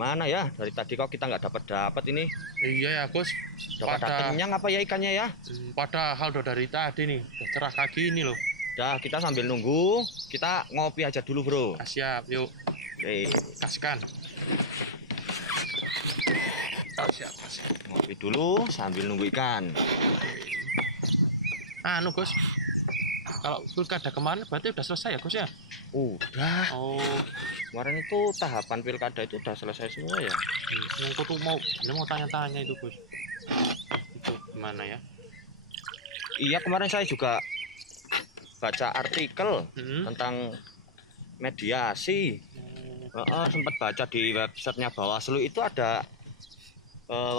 Gimana ya? Dari tadi kok kita nggak dapat ini. Iya ya Gus, Udah pada kenyang apa ya ikannya ya? padahal udah dari tadi nih, udah cerah kaki ini loh. Udah, kita sambil nunggu, kita ngopi aja dulu bro. Ah, siap, yuk Oke, kasihkan. Ah, siap, siap. ngopi dulu sambil nunggu ikan. Anu Gus, kalau pilkada kemarin berarti udah selesai ya Gus ya? Udah, Oh, kemarin itu tahapan pilkada itu udah selesai semua ya. aku tuh mau tanya-tanya itu Gus. Itu gimana ya? Iya, kemarin saya juga baca artikel Hmm? tentang mediasi. Sempat baca di websitenya Bawaslu itu ada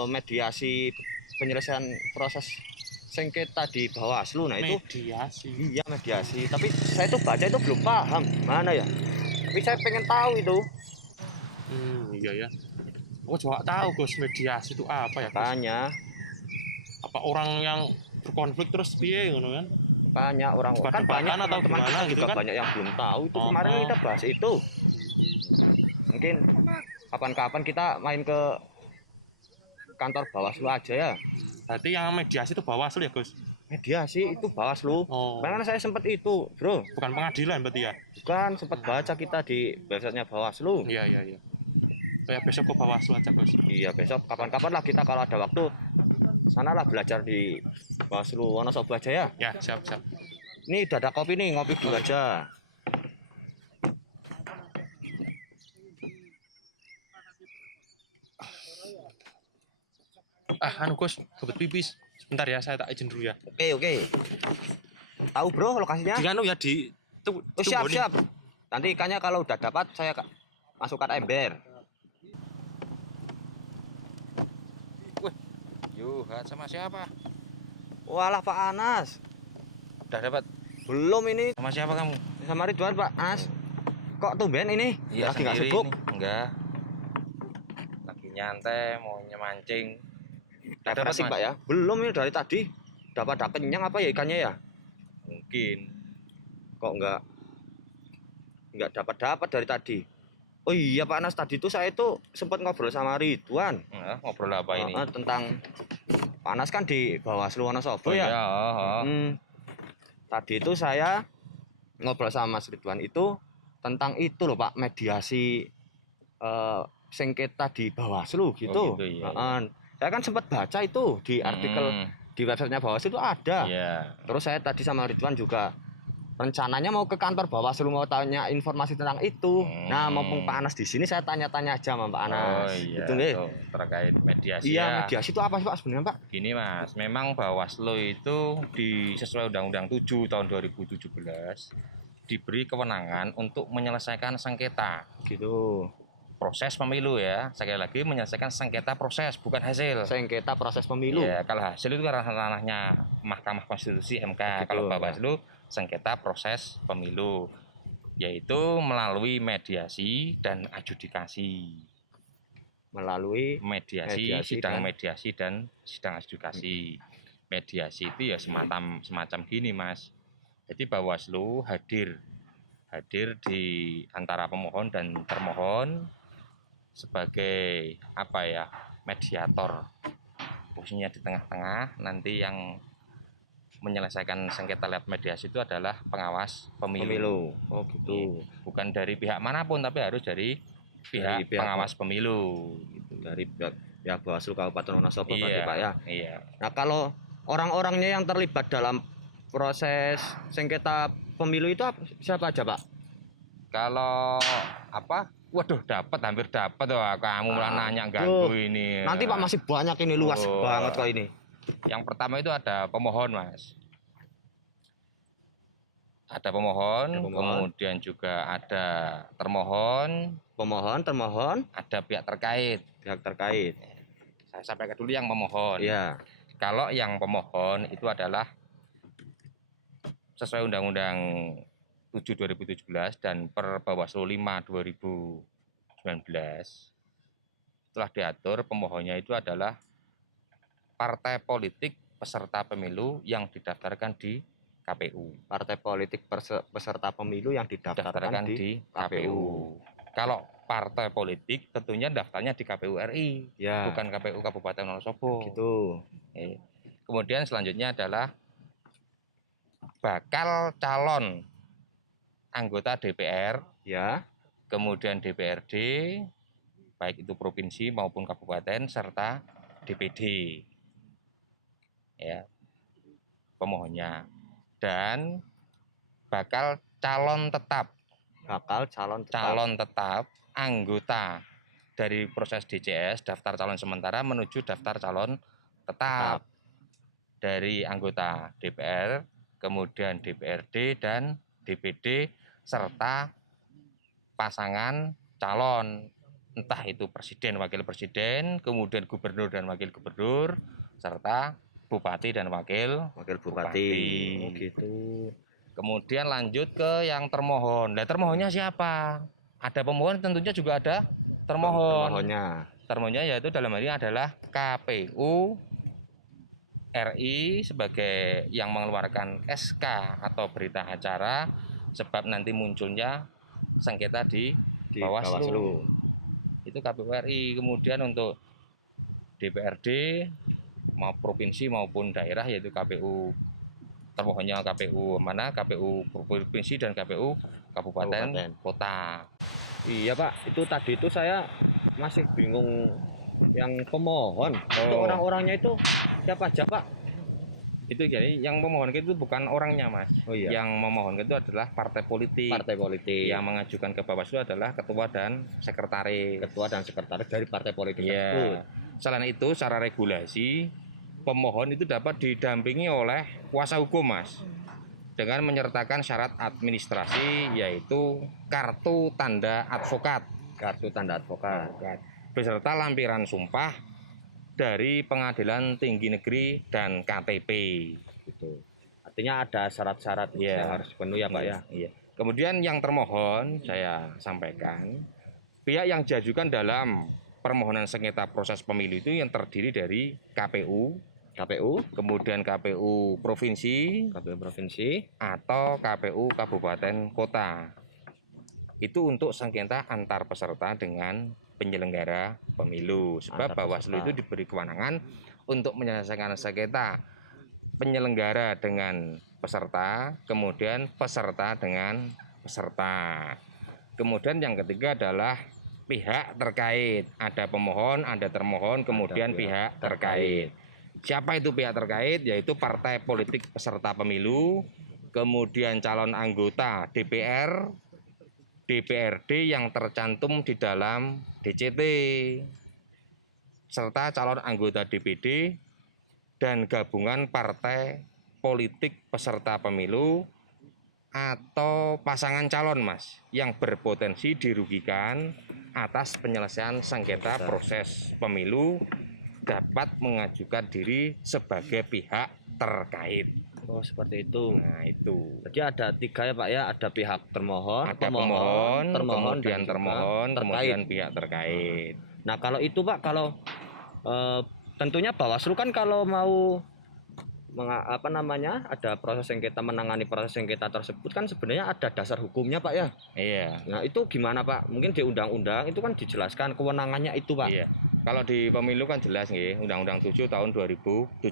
mediasi penyelesaian proses sengketa di Bawaslu. Nah itu Mediasi. iya mediasi. Tapi saya itu baca itu belum paham mana ya. Tapi saya pengen tahu itu. Iya ya. Aku juga tahu Gus, mediasi itu apa ya Gus? Makanya Apa orang yang berkonflik terus piye ngono kan? banyak orang kan Debat-debatan banyak atau teman-teman gimana kita gitu juga kan? banyak yang belum tahu itu. Kemarin Oh. kita bahas itu. Mungkin kapan-kapan kita main ke kantor Bawaslu aja ya. Berarti yang mediasi itu Bawaslu ya Gus? Mediasi itu Bawaslu. Oh. Mana saya sempat itu, bro. Bukan pengadilan berarti ya? Bukan, sempat baca kita di websitenya Bawaslu. Iya iya iya. Kayak besok ke Bawaslu aja Gus. Iya, besok kapan-kapan lah kita kalau ada waktu sanalah belajar di Bawaslu Wonosobo aja ya. Ya siap siap. Ini udah ada kopi nih, ngopi dulu aja. Anu Gus, kebet pipis. Sebentar ya, saya tak izin dulu ya. Oke. Tahu bro lokasinya? Di anu ya di Oh, siap. Nanti ikannya kalau udah dapat saya masukkan ember. Yuh, sama siapa? Walah Pak Anas. Udah dapat? Belum ini Sama siapa kamu? sama Ridwan Pak Anas. Kok tumben ini? Iya, Lagi nggak sendiri sibuk? ini. Enggak. Lagi nyantai, mau nyemancing. Udah dapat, Refreshing Mas? Pak ya? Belum ini dari tadi. Udah pada kenyang apa ya ikannya ya? Mungkin. Kok nggak dapat dari tadi. Oh iya Pak Anas, tadi tuh saya itu sempat ngobrol sama Ridwan Ngobrol apa ini? tentang Pak Anas kan di Bawaslu Wonosobo ya. Iya, Tadi itu saya ngobrol sama Mas Ridwan itu tentang itu loh Pak, mediasi sengketa di Bawaslu gitu. gitu, iya. Saya kan sempat baca itu di artikel di websitenya Bawaslu itu ada. Iya. Terus saya tadi sama Ridwan juga rencananya mau ke kantor Bawaslu mau tanya informasi tentang itu. Nah, mumpung Pak Anas di sini saya tanya-tanya aja sama Pak Anas. Oh iya. Gitu nggih. Tuh, terkait mediasi Iya, ya. mediasi itu apa sih Pak sebenarnya Pak? Gini Mas, memang Bawaslu itu sesuai Undang-Undang 7 tahun 2017 diberi kewenangan untuk menyelesaikan sengketa Gitu. proses pemilu ya. Sekali lagi menyelesaikan sengketa proses bukan hasil. Sengketa proses pemilu. Ya, kalau hasil itu kan ranahnya Mahkamah Konstitusi MK. Gitu, Kalau Bawaslu sengketa proses pemilu, yaitu melalui mediasi dan adjudikasi. Melalui Sidang mediasi dan sidang adjudikasi. Mediasi itu ya semacam gini Mas. Jadi Bawaslu hadir di antara pemohon dan termohon sebagai apa ya, mediator, posisinya di tengah-tengah. Nanti yang menyelesaikan sengketa lewat mediasi itu adalah pengawas pemilu. Oh gitu. Bukan dari pihak manapun tapi harus dari pihak pengawas pemilu gitu. Dari pihak Bawaslu Kabupaten Wonosobo berarti Iya, Pak ya. iya. Nah, kalau orang-orangnya yang terlibat dalam proses sengketa pemilu itu siapa aja Pak? Kalau apa? Waduh, hampir dapat wah. Kamu malah nanya ganggu ini. Nanti Pak masih banyak ini, luas banget kok ini. Yang pertama itu ada pemohon, Mas. Ada pemohon, kemudian juga ada termohon, termohon, ada pihak terkait. Saya sampaikan dulu yang pemohon. Iya. Kalau yang pemohon itu adalah sesuai Undang-Undang 7 2017 dan per Bawaslu 5 2019 telah diatur pemohonnya itu adalah partai politik peserta pemilu yang didaftarkan di KPU. Partai politik peserta pemilu yang didaftarkan di KPU. Kalau partai politik tentunya daftarnya di KPU RI, Ya. bukan KPU Kabupaten Wonosobo. Gitu. Kemudian selanjutnya adalah bakal calon anggota DPR, Ya. kemudian DPRD, baik itu provinsi maupun kabupaten, serta DPD. Ya, pemohonnya. Dan bakal calon tetap calon tetap anggota dari proses DCS, daftar calon sementara, menuju daftar calon tetap dari anggota DPR, kemudian DPRD dan DPD, serta pasangan calon, entah itu presiden, wakil presiden, kemudian gubernur dan wakil gubernur, serta bupati dan wakil bupati. Oh gitu. Kemudian lanjut ke yang termohon. Nah, termohonnya siapa? Ada pemohon, tentunya juga ada termohon. Termohonnya yaitu dalam hal ini adalah KPU RI sebagai yang mengeluarkan SK atau berita acara, sebab nanti munculnya sengketa di Bawaslu. Itu KPU RI. Kemudian untuk DPRD mau provinsi maupun daerah yaitu KPU, termohonnya KPU mana, KPU provinsi dan KPU kabupaten kota. Iya Pak, itu tadi itu saya masih bingung yang pemohon. Itu orang-orangnya itu siapa aja Pak? Itu jadi yang memohon itu bukan orangnya Mas. Oh iya. Yang memohon itu adalah partai politik. Partai politik. Yang mengajukan ke Bawaslu adalah ketua dan sekretaris. Ketua dan sekretaris dari partai politik tersebut. Selain itu, secara regulasi pemohon itu dapat didampingi oleh kuasa hukum Mas, dengan menyertakan syarat administrasi yaitu kartu tanda advokat beserta lampiran sumpah dari Pengadilan Tinggi Negeri dan KTP. Gitu. Artinya ada syarat-syarat yang harus dipenuhi ya Pak ya. Iya. Kemudian yang termohon saya sampaikan, pihak yang diajukan dalam permohonan sengketa proses pemilu itu yang terdiri dari KPU, kemudian KPU provinsi, atau KPU kabupaten kota. Itu untuk sengketa antar peserta dengan penyelenggara pemilu. Sebab Bawaslu itu diberi kewenangan untuk menyelesaikan sengketa penyelenggara dengan peserta, kemudian peserta dengan peserta. Kemudian yang ketiga adalah pihak terkait. Ada pemohon, ada termohon, kemudian pihak terkait. Siapa itu pihak terkait? Yaitu partai politik peserta pemilu, kemudian calon anggota DPR, DPRD yang tercantum di dalam DCT, serta calon anggota DPD dan gabungan partai politik peserta pemilu atau pasangan calon Mas yang berpotensi dirugikan atas penyelesaian sengketa proses pemilu dapat mengajukan diri sebagai pihak terkait. Oh seperti itu. Nah itu. Jadi ada tiga ya Pak ya, ada pihak termohon, ada pemohon, kemudian termohon, kemudian pihak terkait. Nah kalau itu Pak, kalau tentunya Bawaslu kan kalau mau ada proses sengketa, menangani proses sengketa tersebut kan sebenarnya ada dasar hukumnya Pak ya. Iya. Nah itu gimana Pak? Mungkin di undang-undang itu kan dijelaskan kewenangannya itu Pak. Iya. Kalau di pemilu kan jelas nih, Undang-Undang 7 tahun 2017.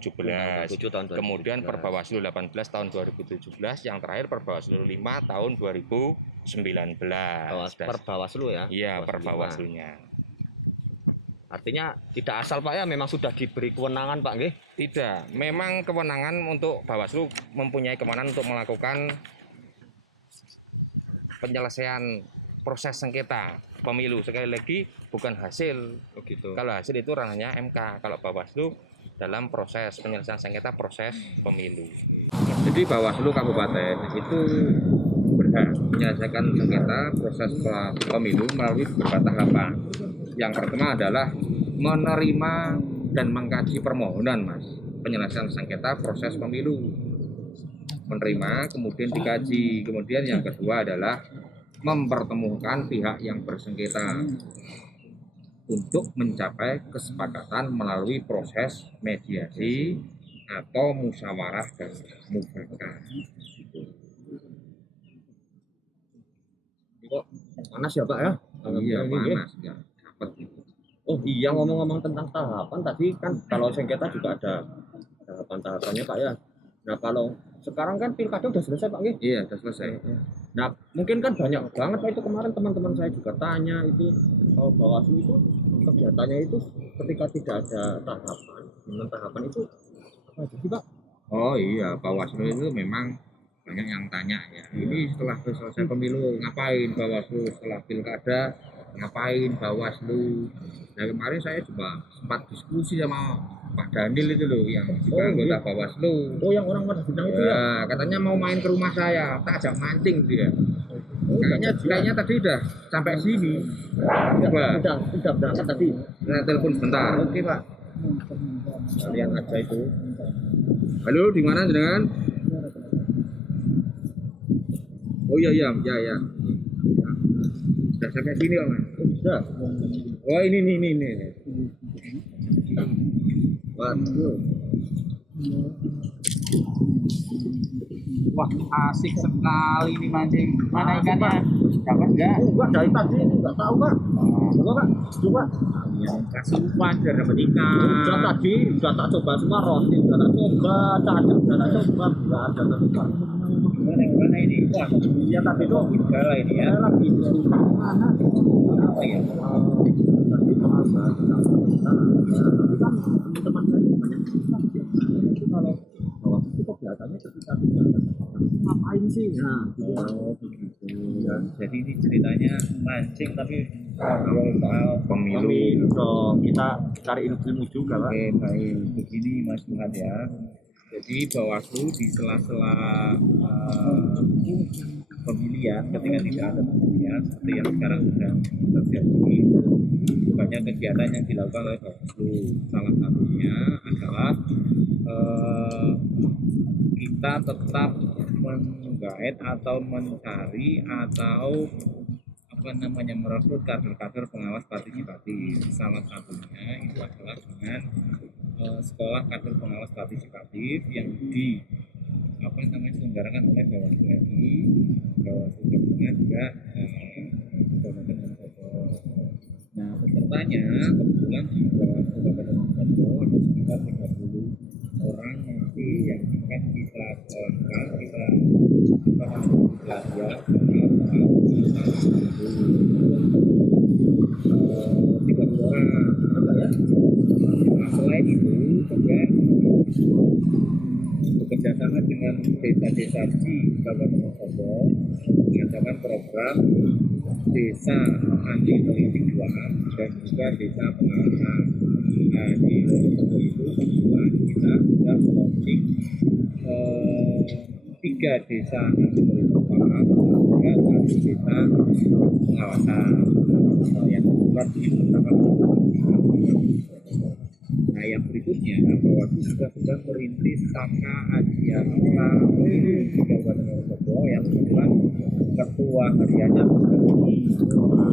Kemudian Perbawaslu 18 tahun 2017, yang terakhir Perbawaslu 5 tahun 2019. Perbawaslu ya? Iya, Perbawaslunya. Artinya tidak asal Pak ya, memang sudah diberi kewenangan Pak nggih? Tidak, memang kewenangan untuk Bawaslu mempunyai kewenangan untuk melakukan penyelesaian proses sengketa pemilu. Sekali lagi bukan hasil. Oh gitu. Kalau hasil itu ranahnya MK. Kalau Bawaslu dalam proses penyelesaian sengketa proses pemilu. Jadi Bawaslu Kabupaten itu berhak menyelesaikan sengketa proses pemilu melalui beberapa tahapan. Yang pertama adalah menerima dan mengkaji permohonan Mas penyelesaian sengketa proses pemilu. Menerima kemudian dikaji. Kemudian yang kedua adalah mempertemukan pihak yang bersengketa untuk mencapai kesepakatan melalui proses mediasi atau musyawarah dan mufakat. Kok panas ya Pak ya? Iya, Ini, nggih. panas enggak dapat. Oh iya, ngomong-ngomong tentang tahapan tadi kan kalau sengketa juga ada tahapan-tahapannya Pak ya. Nah kalau sekarang kan pilkada udah selesai Pak nggih. Iya, sudah selesai. Nah mungkin kan banyak banget Pak itu kemarin teman-teman saya juga tanya itu Bawaslu itu kegiatannya itu ketika tidak ada tahapan, dengan tahapan itu apa aja sih Pak? Oh iya, Bawaslu itu memang banyak yang tanya ya. Ini setelah selesai pemilu ngapain Bawaslu, setelah pilkada ngapain Bawaslu. Nah kemarin saya juga sempat diskusi sama Pak Daniel itu loh yang juga anggota iya. Bawaslu. Oh yang orang pada bidang itu ya? Ya, katanya mau main ke rumah saya, tak ajak mancing dia. Oh, Kayaknya tadi udah sampai sini. Coba, udah berangkat tadi. saya telepon sebentar. Oke Pak. Lihat aja itu. Halo, di mana jenengan? Oh iya iya iya iya. Sudah sampai sini Om. Sudah. Oh ini. Waduh. Wah, asik sekali nih mancing. Mana ikannya? Dapat enggak? Enggak dari tadi ini enggak tahu Pak. Coba Pak. Coba. Kasih umpan biar dapat ikan. Udah tadi udah tak coba semua roti, udah tak coba, cacing udah tak coba, enggak ada tetap. Mana ini? Wah, Ya tadi tuh segala ini ya. saya lagi di mana? Apa ya? Tadi merasa tapi kan teman saya banyak itu kalau bawah itu kegiatannya ketika tidak ada ngapain sih? Nah, Oh begitu. Ya, jadi ini ceritanya mancing tapi ngobrol soal pemilu dong kita cari ilmu juga Pak. Oke, baik. Begini Mas Muhammad ya. Jadi Bawaslu di sela-sela pemilihan, ketika tidak ada pemilihan seperti yang sekarang sedang terjadi, banyak kegiatan yang dilakukan oleh Bawaslu. Salah satunya adalah kita tetap menggait atau mencari atau merekrut kader-kader pengawas partisipatif. Salah satunya itu adalah dengan sekolah kader pengawas partisipatif yang diselenggarakan oleh Bawaslu RI. Bawaslu gabungan juga Kabupaten Wonosobo. Nah pesertanya kebetulan di Bawaslu Kabupaten Wonosobo ada sekitar 30 orang nanti yang akan kita sekolahkan, kita belajar tiga orang ya. Nah, selain itu juga bekerja sama dengan desa-desa di Kabupaten Wonosobo mengadakan program desa anti politik uang dan juga desa pengawasan. Nah, di Wonosobo itu kebetulan kita sudah launching 3 desa anti politik uang dan juga 1 desa pengawasan yang tersebar di beberapa Nah yang berikutnya Bawaslu juga sudah merintis Saka Adiaksa di Kabupaten Wonosobo yang kebetulan ketua hariannya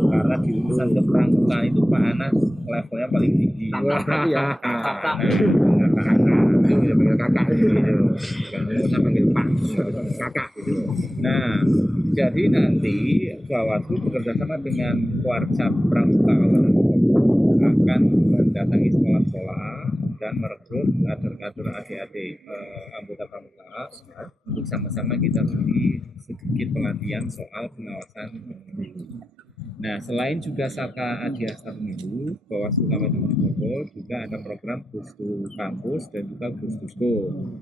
karena di urusan keberangkutan itu Pak Anas levelnya paling tinggi. Berarti ya kakak. Itu ya panggil kakak gitu. Nggak usah panggil Pak, kakak gitu. Nah jadi nanti Bawaslu bekerjasama dengan Warcap Pramuka Kabupaten Wonosobo akan mendatangi sekolah-sekolah dan merekrut kader-kader adik-adik anggota pramuka untuk sama-sama kita beri sedikit pelatihan soal pengawasan pemilu. Nah, selain juga Saka Adiaksa Pemilu, Bawaslu Kabupaten Wonosobo juga ada program Bus to Kampus dan juga Bus to School.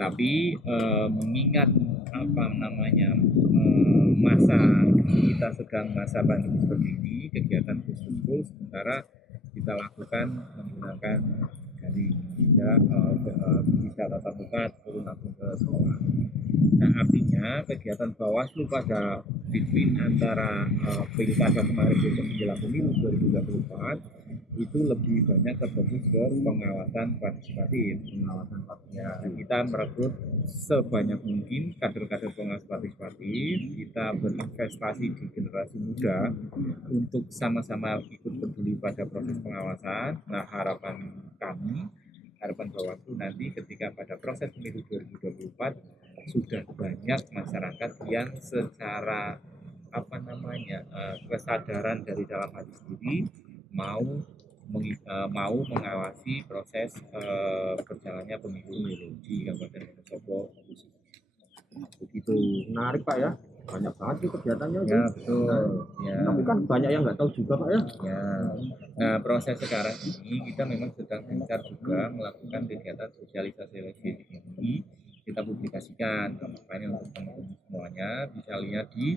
Tapi mengingat masa kita sedang masa pandemi seperti ini, kegiatan Bus to School sementara kita lakukan menggunakan dari bisa tatap muka turun langsung ke sekolah. Nah artinya kegiatan Bawaslu pada between antara pilkada kemarin besok menjelang pemilu 2024 itu lebih banyak terfokus ke pengawasan partisipatif. Kita merekrut sebanyak mungkin kader-kader pengawas partisipatif. Kita berinvestasi di generasi muda untuk sama-sama ikut peduli pada proses pengawasan. Nah harapan Bawaslu nanti ketika pada proses pemilu 2024 sudah banyak masyarakat yang secara kesadaran dari dalam hati sendiri mau mau mengawasi proses berjalannya pemilu di Kabupaten Wonosobo begitu. Menarik Pak ya, banyak banget sih kegiatannya Ya itu. betul ya. Tapi kan banyak yang nggak tahu juga Pak ya. Ya, nah proses sekarang ini kita memang sedang gencar juga melakukan kegiatan sosialisasi ini, kita publikasikan. Makanya untuk teman-teman semuanya bisa lihat di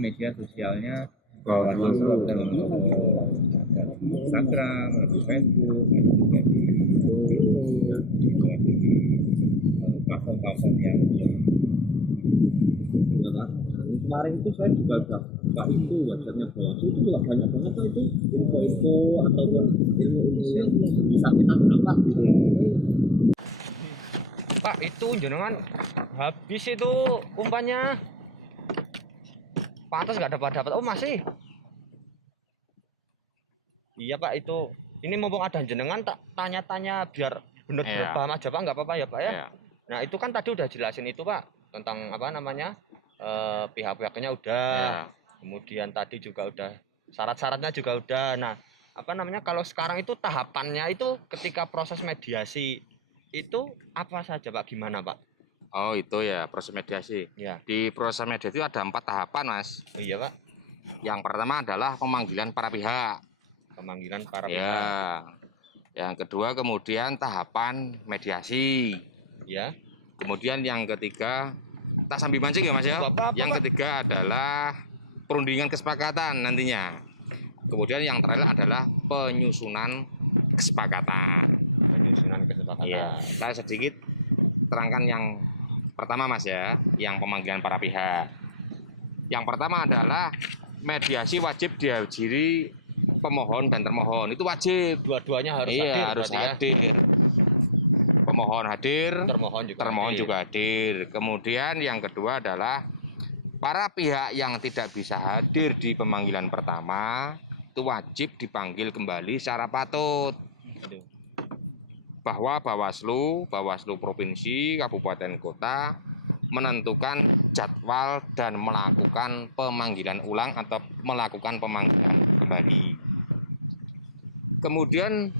media sosialnya Bawaslu Kabupaten Wonosobo, ada di Instagram, ada di Facebook, ada juga di YouTube, ada di platform-platform yang Ya kan? Kemarin itu saya juga udah buka itu websitenya Bawaslu, itu juga banyak banget Pak itu info-info ataupun ilmu-ilmu yang bisa kita dapat gitu. Pak, itu jenengan habis itu umpannya. Pantas nggak dapat. Oh masih. Iya Pak, itu. Ini mumpung ada jenengan tak tanya-tanya biar bener paham aja Pak, nggak apa-apa ya Pak ya. Nah itu kan tadi udah jelasin itu Pak tentang apa namanya pihak-pihaknya udah. Kemudian tadi juga udah syarat-syaratnya juga udah. Nah apa namanya kalau sekarang itu tahapannya itu ketika proses mediasi itu apa saja Pak? Gimana Pak? Oh itu ya proses mediasi. Ya. Di proses mediasi itu ada 4 tahapan Mas. Oh, iya Pak. Yang pertama adalah pemanggilan para pihak. Pemanggilan para Ya. pihak. Yang kedua kemudian tahapan mediasi. Ya. Kemudian yang ketiga tak sambil mancing ya Mas ya. Apa-apa, Yang Pak. ketiga adalah perundingan kesepakatan nantinya. Kemudian yang terakhir adalah penyusunan kesepakatan. Penyusunan kesepakatan. Iya. Saya sedikit terangkan yang pertama Mas ya, yang pemanggilan para pihak. Yang pertama adalah mediasi wajib dihadiri pemohon dan termohon. Itu wajib. Dua-duanya harus Iya, hadir. harus berarti ya. hadir. Pemohon hadir, Termohon juga hadir. hadir. Kemudian yang kedua adalah para pihak yang tidak bisa hadir di pemanggilan pertama itu wajib dipanggil kembali secara patut. Bahwa Bawaslu Provinsi, Kabupaten Kota menentukan jadwal dan melakukan pemanggilan ulang atau melakukan pemanggilan kembali. Kemudian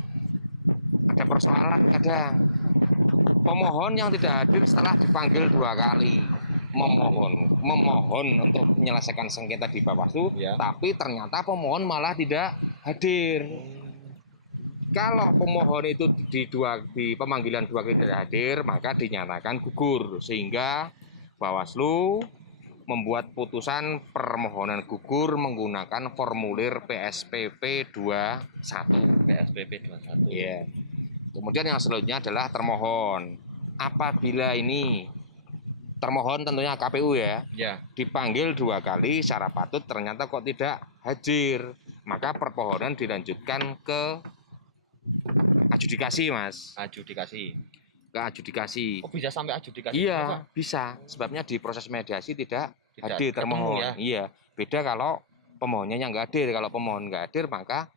ada persoalan kadang pemohon yang tidak hadir setelah dipanggil 2 kali memohon untuk menyelesaikan sengketa di Bawaslu, Ya. tapi ternyata pemohon malah tidak hadir. Kalau pemohon itu di pemanggilan 2 kali tidak hadir, maka dinyatakan gugur sehingga Bawaslu membuat putusan permohonan gugur menggunakan formulir PSPP 21. PSPP 21. Ya. Kemudian yang selanjutnya adalah termohon. Apabila ini termohon tentunya KPU ya, Ya. dipanggil 2 kali secara patut ternyata kok tidak hadir, maka permohonan dilanjutkan ke adjudikasi Mas, Adjudikasi. ke adjudikasi. Oh bisa sampai adjudikasi? Iya bisa, sebabnya di proses mediasi tidak hadir ketemu termohon. ya? Iya, beda kalau pemohonnya yang nggak hadir. Kalau pemohon nggak hadir maka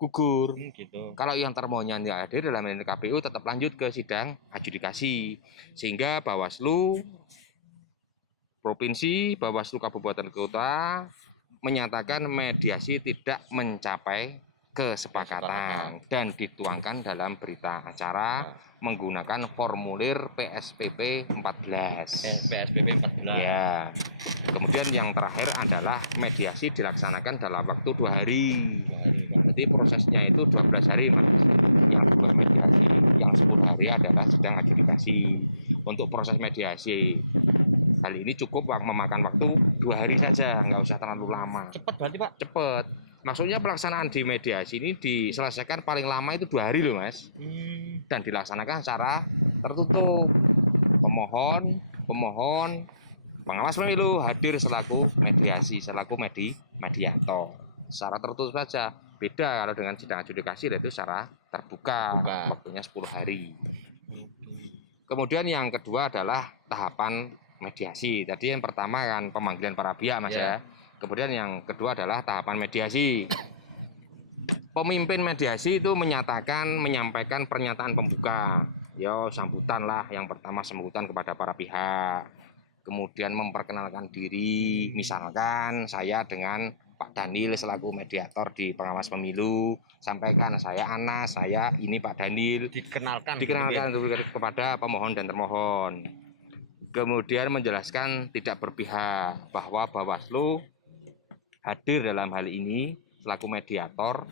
gugur. Gitu. Kalau yang termohonnya nggak hadir dalam ini KPU tetap lanjut ke sidang adjudikasi, sehingga Bawaslu Provinsi, Bawaslu Kabupaten Kota menyatakan mediasi tidak mencapai kesepakatan dan dituangkan dalam berita acara menggunakan formulir PSPP 14. PSPP 14. Ya. Kemudian yang terakhir adalah mediasi dilaksanakan dalam waktu 2 hari. 2 hari, Pak. Jadi prosesnya itu 12 hari Mas. Yang 2 mediasi, yang 10 hari adalah sidang adjudikasi. Untuk proses mediasi kali ini cukup memakan waktu 2 hari saja, nggak usah terlalu lama. Cepat berarti Pak? Cepet. Maksudnya pelaksanaan di mediasi ini diselesaikan paling lama itu 2 hari loh Mas. Dan dilaksanakan secara tertutup. Pemohon, pengawas pemilu hadir selaku mediasi, selaku mediator. Secara tertutup saja. Beda kalau dengan sidang adjudikasi yaitu secara terbuka. Waktunya 10 hari. Kemudian yang kedua adalah tahapan mediasi. Tadi yang pertama kan pemanggilan para pihak Mas ya. Kemudian yang kedua adalah tahapan mediasi. Pemimpin mediasi itu menyampaikan pernyataan pembuka. Sambutan lah. Yang pertama sambutan kepada para pihak. kemudian memperkenalkan diri, misalkan saya dengan Pak Daniel selaku mediator di pengawas pemilu, sampaikan saya Anas, saya ini Pak Daniel, dikenalkan kepada pemohon dan termohon. Kemudian menjelaskan tidak berpihak, bahwa Bawaslu hadir dalam hal ini selaku mediator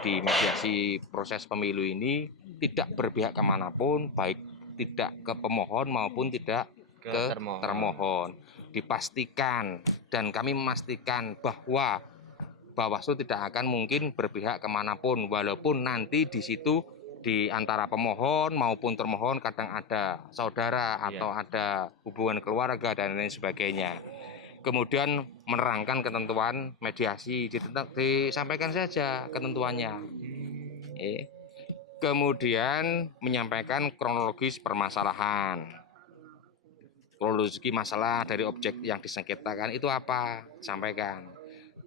di mediasi proses pemilu ini tidak berpihak kemanapun, baik tidak ke pemohon maupun tidak ke termohon. Dipastikan dan kami memastikan bahwa Bawaslu tidak akan mungkin berpihak kemanapun, walaupun nanti di situ di antara pemohon maupun termohon kadang ada saudara atau ada hubungan keluarga dan lain sebagainya. Kemudian menerangkan ketentuan mediasi, disampaikan saja ketentuannya. Kemudian menyampaikan kronologis permasalahan. Kronologi masalah dari objek yang disengketakan itu apa? Sampaikan.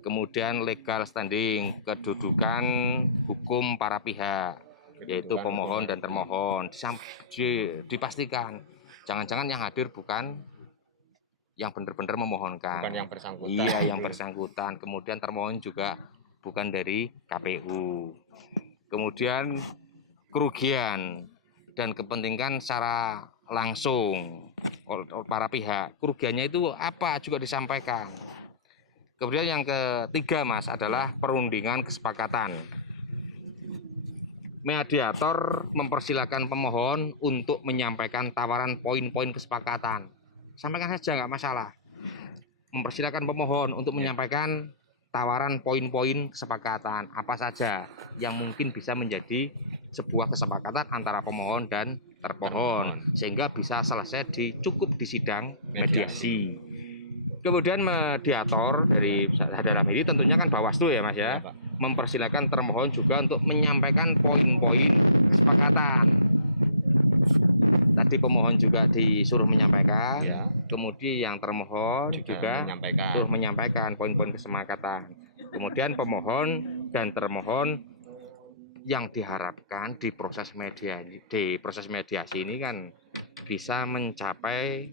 Kemudian legal standing, kedudukan hukum para pihak, yaitu pemohon dan termohon. Dipastikan. Jangan-jangan yang hadir bukan yang benar-benar memohonkan. Bukan yang bersangkutan. Iya, yang bersangkutan. Kemudian termohon juga bukan dari KPU. Kemudian kerugian dan kepentingan secara langsung oleh para pihak. Kerugiannya itu apa juga disampaikan. Kemudian yang ketiga Mas adalah perundingan kesepakatan. Mediator mempersilahkan pemohon untuk menyampaikan tawaran poin-poin kesepakatan. Sampaikan saja, nggak masalah. Mempersilahkan pemohon untuk menyampaikan tawaran poin-poin kesepakatan apa saja yang mungkin bisa menjadi sebuah kesepakatan antara pemohon dan termohon, sehingga bisa selesai cukup di sidang mediasi. Kemudian mediator dari dalam ini tentunya kan Bawaslu ya Mas ya, mempersilahkan termohon juga untuk menyampaikan poin-poin kesepakatan. Tadi pemohon juga disuruh menyampaikan, kemudian yang termohon juga suruh menyampaikan poin-poin kesepakatan. Kemudian pemohon dan termohon yang diharapkan di proses mediasi ini kan bisa mencapai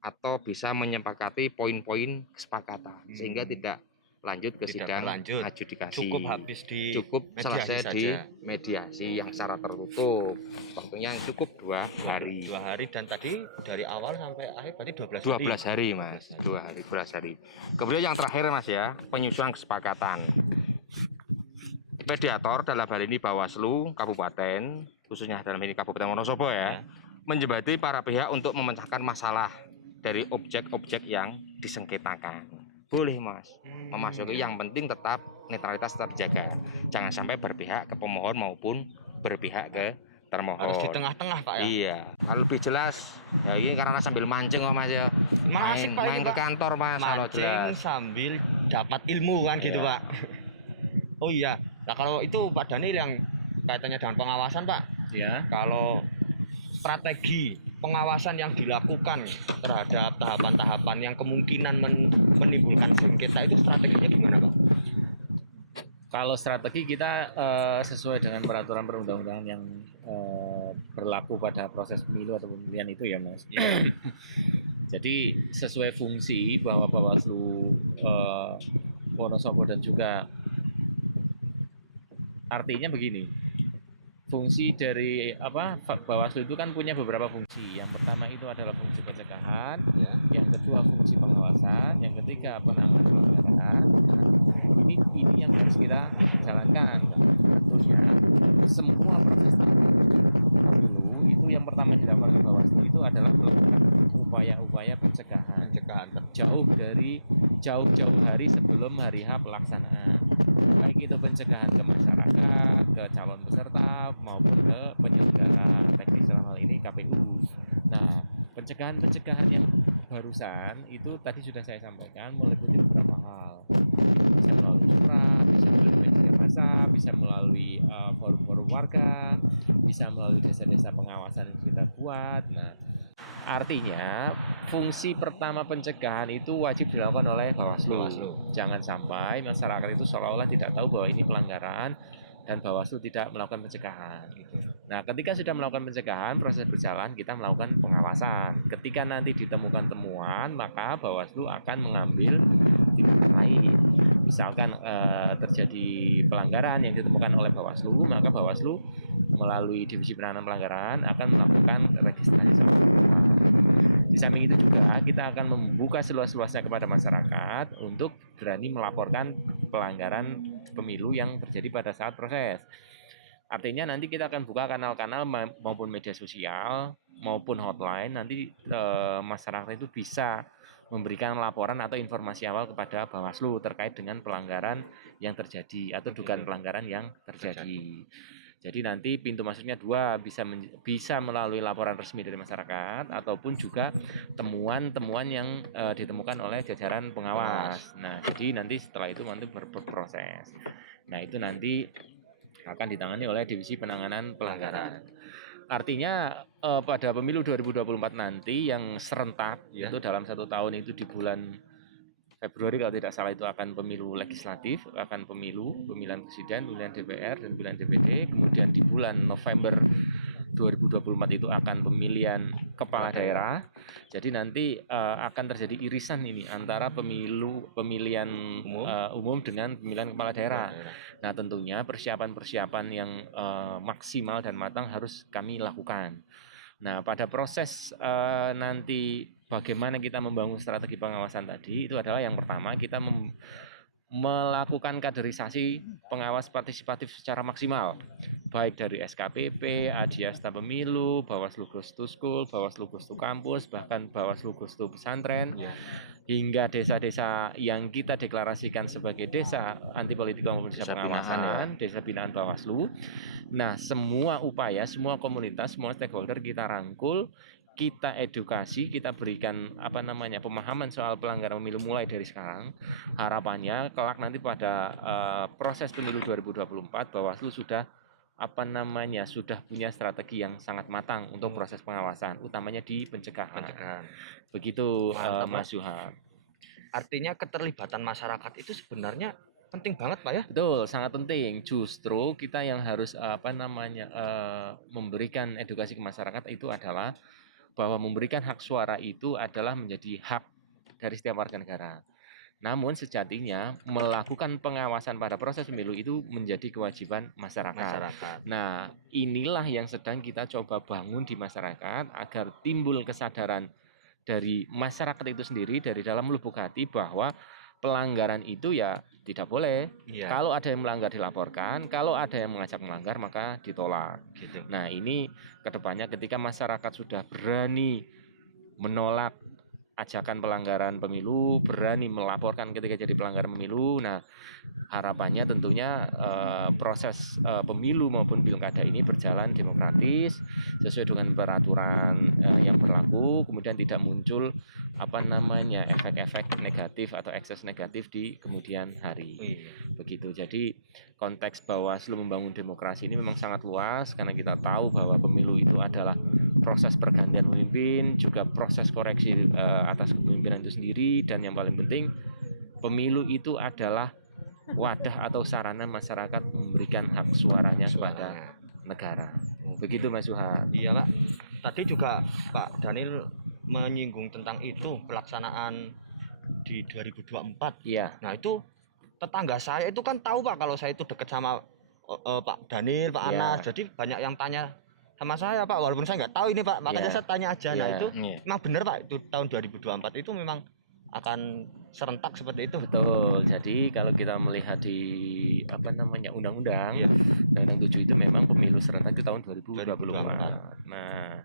atau bisa menyepakati poin-poin kesepakatan sehingga tidak lanjut ke sidang adjudikasi. Cukup selesai di mediasi yang secara tertutup. Waktunya yang cukup 2 hari. 2 hari dan tadi dari awal sampai akhir berarti 12 hari Mas. 12 hari. Kemudian yang terakhir Mas ya, penyusunan kesepakatan. Mediator dalam hal ini Bawaslu Kabupaten, khususnya dalam ini Kabupaten Wonosobo ya, menjembati para pihak untuk memecahkan masalah dari objek-objek yang disengketakan. Boleh Mas, memasuki yang penting tetap netralitas tetap dijaga. Jangan sampai berpihak ke pemohon maupun berpihak ke termohon. Harus di tengah-tengah Pak ya? Iya, kalau lebih jelas, ya ini karena sambil mancing kok Mas ya. Main ke kantor Mas, kalau jelas. Sambil dapat ilmu kan gitu Pak. Oh iya. Nah kalau itu Pak Daniel yang kaitannya dengan pengawasan Pak, Ya. kalau strategi pengawasan yang dilakukan terhadap tahapan-tahapan yang kemungkinan menimbulkan sengketa itu strateginya gimana Pak? Kalau strategi kita sesuai dengan peraturan perundang-undangan yang berlaku pada proses pemilu atau pemilihan itu ya Mas. Jadi sesuai fungsi bahwa Bawaslu Wonosobo dan juga artinya begini, fungsi dari Bawaslu itu kan punya beberapa fungsi. Yang pertama itu adalah fungsi pencegahan, yang kedua fungsi pengawasan, yang ketiga penanganan pelanggaran. Ini yang harus kita jalankan. Tentunya semua proses pemilu itu yang pertama dilakukan oleh Bawaslu itu adalah melakukan upaya-upaya pencegahan jauh-jauh hari sebelum hari H pelaksanaan, baik itu pencegahan ke masyarakat, ke calon peserta maupun ke penyelenggara teknis dalam hal ini KPU. Nah, pencegahan yang barusan itu tadi sudah saya sampaikan meliputi beberapa hal. Bisa melalui surat, bisa melalui media massa, bisa melalui forum-forum warga, bisa melalui desa-desa pengawasan yang kita buat. Nah, artinya fungsi pertama pencegahan itu wajib dilakukan oleh Bawaslu. Jangan sampai masyarakat itu seolah-olah tidak tahu bahwa ini pelanggaran, dan Bawaslu tidak melakukan pencegahan. Nah, ketika sudah melakukan pencegahan, proses berjalan, kita melakukan pengawasan. Ketika nanti ditemukan temuan, maka Bawaslu akan mengambil tindakan lain. Misalkan terjadi pelanggaran yang ditemukan oleh Bawaslu, maka Bawaslu melalui Divisi Penanganan Pelanggaran akan melakukan registrasi soal pertemuan. Di samping itu juga kita akan membuka seluas-luasnya kepada masyarakat untuk berani melaporkan pelanggaran pemilu yang terjadi pada saat proses. Artinya nanti kita akan buka kanal-kanal maupun media sosial maupun hotline, nanti masyarakat itu bisa memberikan laporan atau informasi awal kepada Bawaslu terkait dengan pelanggaran yang terjadi atau dugaan pelanggaran yang terjadi. Jadi nanti pintu masuknya dua, bisa melalui laporan resmi dari masyarakat ataupun juga temuan-temuan yang ditemukan oleh jajaran pengawas. Nah, jadi nanti setelah itu nanti berproses. Nah, itu nanti akan ditangani oleh Divisi Penanganan Pelanggaran. Artinya pada pemilu 2024 nanti yang serentak itu dalam 1 tahun itu di bulan Februari kalau tidak salah itu akan pemilu legislatif, akan pemilihan presiden, pemilihan DPR dan pemilihan DPD. Kemudian di bulan November 2024 itu akan pemilihan kepala daerah. Jadi nanti akan terjadi irisan ini antara pemilihan umum dengan pemilihan kepala daerah. Nah, tentunya persiapan-persiapan yang maksimal dan matang harus kami lakukan. Nah, pada proses nanti bagaimana kita membangun strategi pengawasan tadi, itu adalah yang pertama kita melakukan kaderisasi pengawas partisipatif secara maksimal, baik dari SKPP, Adiasta Pemilu, Bawaslu Goes to School, Bawaslu Goes to Kampus, bahkan Bawaslu Goes to Pesantren, hingga desa-desa yang kita deklarasikan sebagai desa anti politik maupun desa pengawasan, desa binaan Bawaslu. Nah, semua upaya, semua komunitas, semua stakeholder kita rangkul, kita edukasi, kita berikan pemahaman soal pelanggaran pemilu mulai dari sekarang. Harapannya kelak nanti pada proses pemilu 2024 Bawaslu sudah sudah punya strategi yang sangat matang untuk proses pengawasan, utamanya di pencegahan. Begitu Mas Yuhan. Artinya keterlibatan masyarakat itu sebenarnya penting banget, Pak ya? Betul, sangat penting. Justru kita yang harus memberikan edukasi ke masyarakat itu adalah bahwa memberikan hak suara itu adalah menjadi hak dari setiap warga negara. Namun sejatinya melakukan pengawasan pada proses pemilu itu menjadi kewajiban masyarakat. Nah, inilah yang sedang kita coba bangun di masyarakat agar timbul kesadaran dari masyarakat itu sendiri, dari dalam lubuk hati, bahwa pelanggaran itu ya tidak boleh. Kalau ada yang melanggar dilaporkan, kalau ada yang mengajak melanggar maka ditolak. Nah, ini kedepannya ketika masyarakat sudah berani menolak ajakan pelanggaran pemilu, berani melaporkan ketika jadi pelanggaran pemilu, nah harapannya tentunya proses pemilu maupun pilkada ini berjalan demokratis sesuai dengan peraturan yang berlaku, kemudian tidak muncul efek-efek negatif atau ekses negatif di kemudian hari. Begitu. Jadi konteks Bawaslu membangun demokrasi ini memang sangat luas karena kita tahu bahwa pemilu itu adalah proses pergantian pemimpin, juga proses koreksi atas kepemimpinan itu sendiri, dan yang paling penting pemilu itu adalah wadah atau sarana masyarakat memberikan hak suaranya kepada negara. Begitu Mas Suhan. Iya Pak. Tadi juga Pak Daniel menyinggung tentang itu pelaksanaan di 2024. Iya. Nah, itu tetangga saya itu kan tahu Pak kalau saya itu dekat sama Pak Daniel, Pak Anas. Jadi banyak yang tanya sama saya Pak, walaupun saya nggak tahu ini Pak, makanya saya tanya aja. Nah, itu memang benar Pak, itu tahun 2024 itu memang akan serentak seperti itu. Betul. Jadi kalau kita melihat di undang-undang, Undang-Undang 7 itu memang pemilu serentak itu tahun 2024. Nah,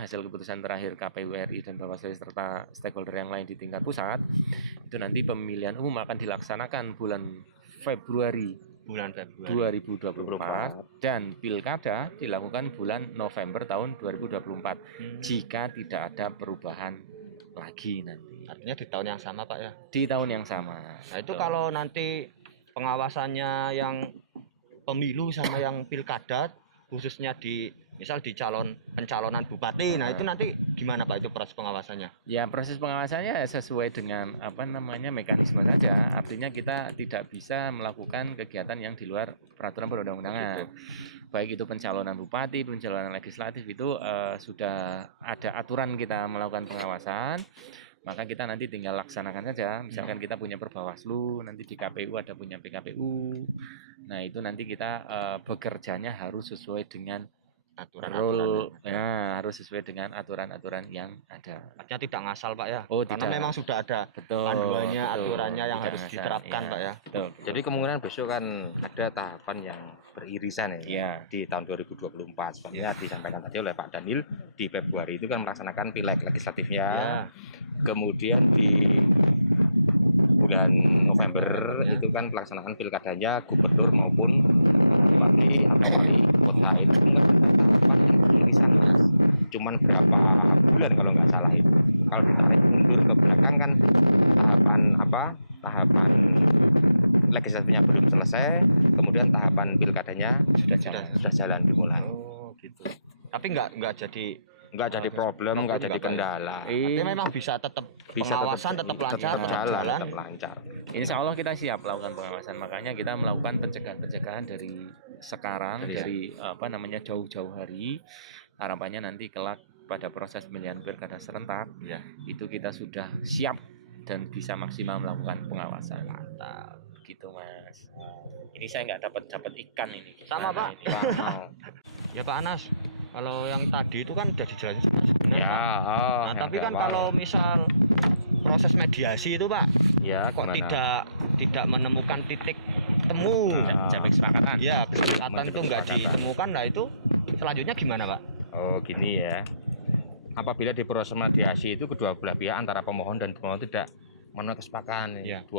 hasil keputusan terakhir KPU RI dan Bawaslu serta stakeholder yang lain di tingkat pusat itu nanti pemilihan umum akan dilaksanakan bulan Februari 2024 dan pilkada dilakukan bulan November tahun 2024 jika tidak ada perubahan lagi nanti. Artinya di tahun yang sama Pak ya? Di tahun yang sama. Nah, itu kalau nanti pengawasannya yang pemilu sama yang pilkada khususnya di misal di pencalonan bupati, nah itu nanti gimana Pak itu proses pengawasannya? Ya proses pengawasannya sesuai dengan apa namanya mekanisme saja. Artinya kita tidak bisa melakukan kegiatan yang di luar peraturan perundang-undangan. Baik itu pencalonan bupati, pencalonan legislatif itu sudah ada aturan kita melakukan pengawasan. Maka kita nanti tinggal laksanakan saja. Misalkan kita punya Perbawaslu, nanti di KPU ada punya PKPU. Nah itu nanti kita bekerjanya harus sesuai dengan harus sesuai dengan aturan-aturan yang ada. Artinya tidak ngasal Pak ya? Oh, karena tidak. memang sudah ada Betul, panduannya, betul. aturannya yang Tidak harus ngasal, diterapkan ya. Pak ya? Betul. Jadi kemungkinan besok kan ada tahapan yang beririsan ya, Ya. di tahun 2024. Sebenarnya disampaikan tadi oleh Pak Daniel di Februari itu kan melaksanakan pileg legislatifnya. Ya. Kemudian di bulan November itu kan pelaksanaan pilkadanya gubernur maupun bupati atau wali kota itu mungkin ada tahapan yang beririsan Mas. Cuman berapa bulan kalau nggak salah itu. Kalau ditarik mundur ke belakang kan tahapan legislatifnya belum selesai, kemudian tahapan pilkadanya sudah jalan dimulai. Oh gitu. Tapi nggak jadi problem, nggak jadi kendala. Tapi memang bisa tetap pengawasan tetap lancar, tetap lancar. Insya Allah kita siap melakukan pengawasan. Makanya kita melakukan pencegahan dari sekarang, dari jauh-jauh hari. Harapannya nanti kelak pada proses pemilihan pilkada serentak, itu kita sudah siap dan bisa maksimal melakukan pengawasan. Mantap. Gitu Mas. Ini saya nggak dapat ikan ini. Sama Pak. Ini, Pak. Ya Pak Anas. Kalau yang tadi itu kan udah dijelasin sebenarnya. Ya, Nah, tapi kan kalau misal proses mediasi itu Pak, ya kok gimana? tidak menemukan titik temu. Tidak mencapai kesepakatan. Ya, kesepakatan itu nggak ditemukan, nah itu selanjutnya gimana Pak? Oh gini ya, apabila di proses mediasi itu kedua belah pihak antara pemohon dan pemohon tidak menemukan kesepakatan, 2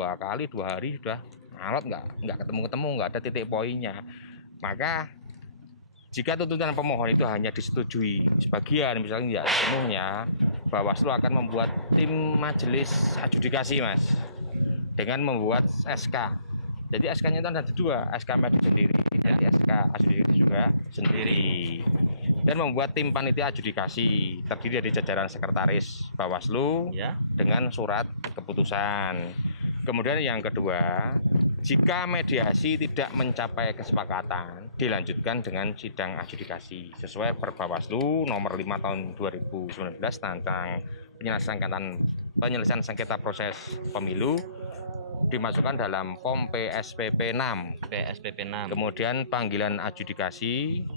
hari sudah alot nggak ketemu nggak ada titik poinnya, maka jika tuntutan pemohon itu hanya disetujui sebagian, misalnya tidak sepenuhnya, Bawaslu akan membuat tim majelis adjudikasi Mas, dengan membuat SK. Jadi SK-nya itu ada 2, SK medis sendiri dan SK adjudikasi juga sendiri. Dan membuat tim panitia adjudikasi terdiri dari jajaran sekretaris Bawaslu dengan surat keputusan. Kemudian yang kedua, jika mediasi tidak mencapai kesepakatan, dilanjutkan dengan sidang adjudikasi sesuai Perbawaslu nomor 5 tahun 2019 tentang penyelesaian sengketa proses pemilu, dimasukkan dalam form PSPP 6. Kemudian panggilan adjudikasi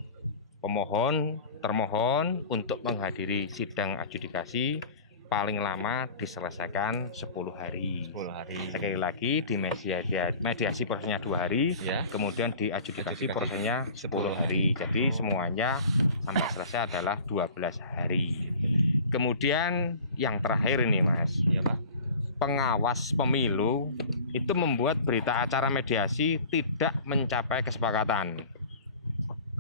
pemohon termohon untuk menghadiri sidang adjudikasi paling lama diselesaikan 10 hari. Sekali lagi di mediasi prosesnya 2 hari, kemudian di adjudikasi prosesnya 10 hari. Jadi semuanya sampai selesai adalah 12 hari. Kemudian yang terakhir ini Mas, pengawas pemilu itu membuat berita acara mediasi tidak mencapai kesepakatan.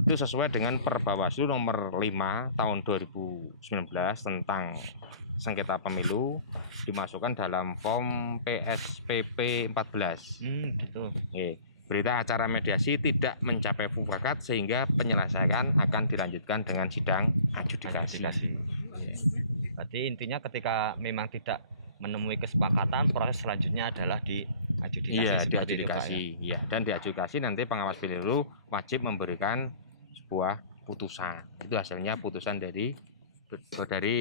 Itu sesuai dengan Perbawaslu nomor 5 tahun 2019 tentang sengketa pemilu, dimasukkan dalam form PSPP 14. Gitu. Berita acara mediasi tidak mencapai mufakat sehingga penyelesaian akan dilanjutkan dengan sidang adjudikasi. Berarti intinya ketika memang tidak menemui kesepakatan, proses selanjutnya adalah di adjudikasi. Iya, di adjudikasi. Iya, dan di adjudikasi nanti pengawas pemilu wajib memberikan sebuah putusan. Itu hasilnya putusan dari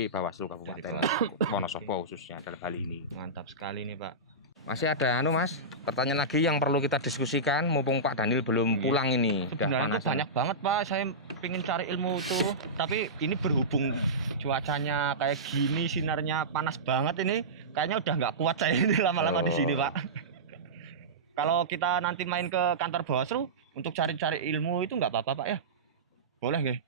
Bawaslu Kabupaten Wonosobo khususnya dalam hal ini. Mantap sekali nih Pak. Masih ada Mas, pertanyaan lagi yang perlu kita diskusikan mumpung Pak Daniel belum pulang ini. Sebenarnya itu banyak banget Pak, saya pengen cari ilmu tuh. Tapi ini berhubung cuacanya kayak gini, sinarnya panas banget ini, kayaknya udah nggak kuat saya ini lama-lama di sini Pak. Kalau kita nanti main ke kantor Bawaslu untuk cari-cari ilmu itu nggak apa-apa Pak ya? Boleh nggak?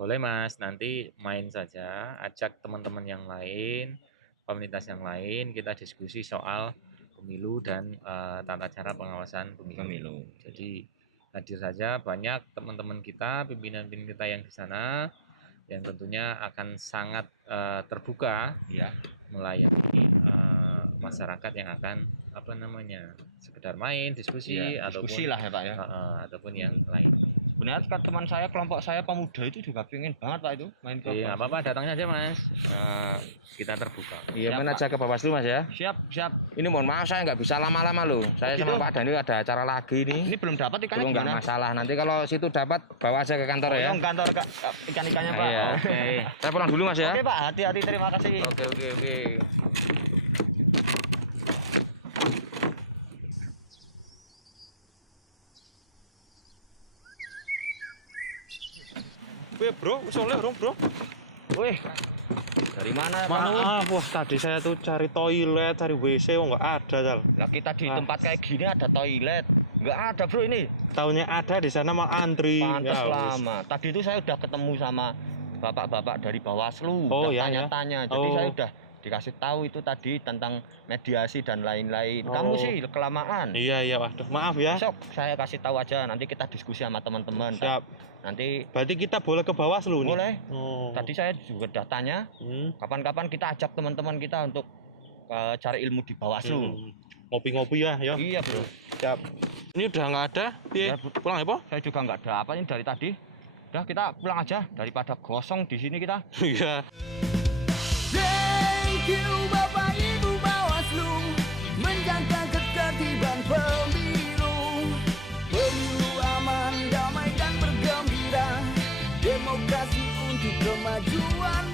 Boleh Mas, nanti main saja, ajak teman-teman yang lain, komunitas yang lain, kita diskusi soal pemilu dan tata cara pengawasan pemilu. Jadi hadir saja banyak teman-teman kita, pimpinan-pimpinan kita yang di sana, yang tentunya akan sangat terbuka melayani masyarakat yang akan sekedar main diskusi, Diskusi lah ya Pak ya. ataupun yang lain. Sebenarnya kan teman saya, kelompok saya pemuda itu juga pengen banget Pak itu main ke Iya, nggak Bawaslu. apa-apa, datang saja Mas. Kita terbuka. Iya, Siap, main Pak. aja ke Bawaslu Mas ya. Siap, siap. Ini mohon maaf saya nggak bisa lama-lama loh. Saya Begitu? sama Pak Dani ada acara lagi nih. Ini belum dapat ikannya Belum nggak gimana? masalah. Nanti kalau situ dapat bawa aja ke kantor ya. Yang kantor ikan-ikannya Pak. Iya. Oke. Saya pulang dulu Mas ya. Oke Pak, hati-hati, terima kasih. Oke oke oke. Wih bro, soleh dong bro. Wih, dari mana Pak? Maaf, wah tadi saya tuh cari toilet, cari WC, nggak ada Sal. Lah kita di tempat kayak gini ada toilet. Nggak ada bro ini. Taunya ada di sana mau antri. Pantes Ya, wis. lama. Tadi itu saya udah ketemu sama bapak-bapak dari Bawaslu. Oh, udah iya, tanya-tanya. ya. Jadi Oh. saya udah dikasih tahu itu tadi tentang mediasi dan lain-lain. Kamu Oh. sih kelamaan. Iya, waduh, maaf ya. Besok saya kasih tahu aja. Nanti kita diskusi sama teman-teman. Siap. Nanti Berarti kita boleh ke Bawaslu nih? boleh. Oh. Tadi saya juga udah tanya. Hmm. Kapan-kapan kita ajak teman-teman kita untuk cari ilmu di Bawaslu. Hmm. Ngopi-ngopi ya, yo. Iya bro. Siap. Ini udah nggak ada, piye? Ya, Bu. Pulang ya, Po? Saya juga nggak ada apa ini dari tadi. Udah kita pulang aja daripada gosong di sini kita. Iya. Thank you Bapak Ibu Bawaslu menjaga ketertiban pemilu. Pemilu aman, damai dan bergembira. Demokrasi untuk kemajuan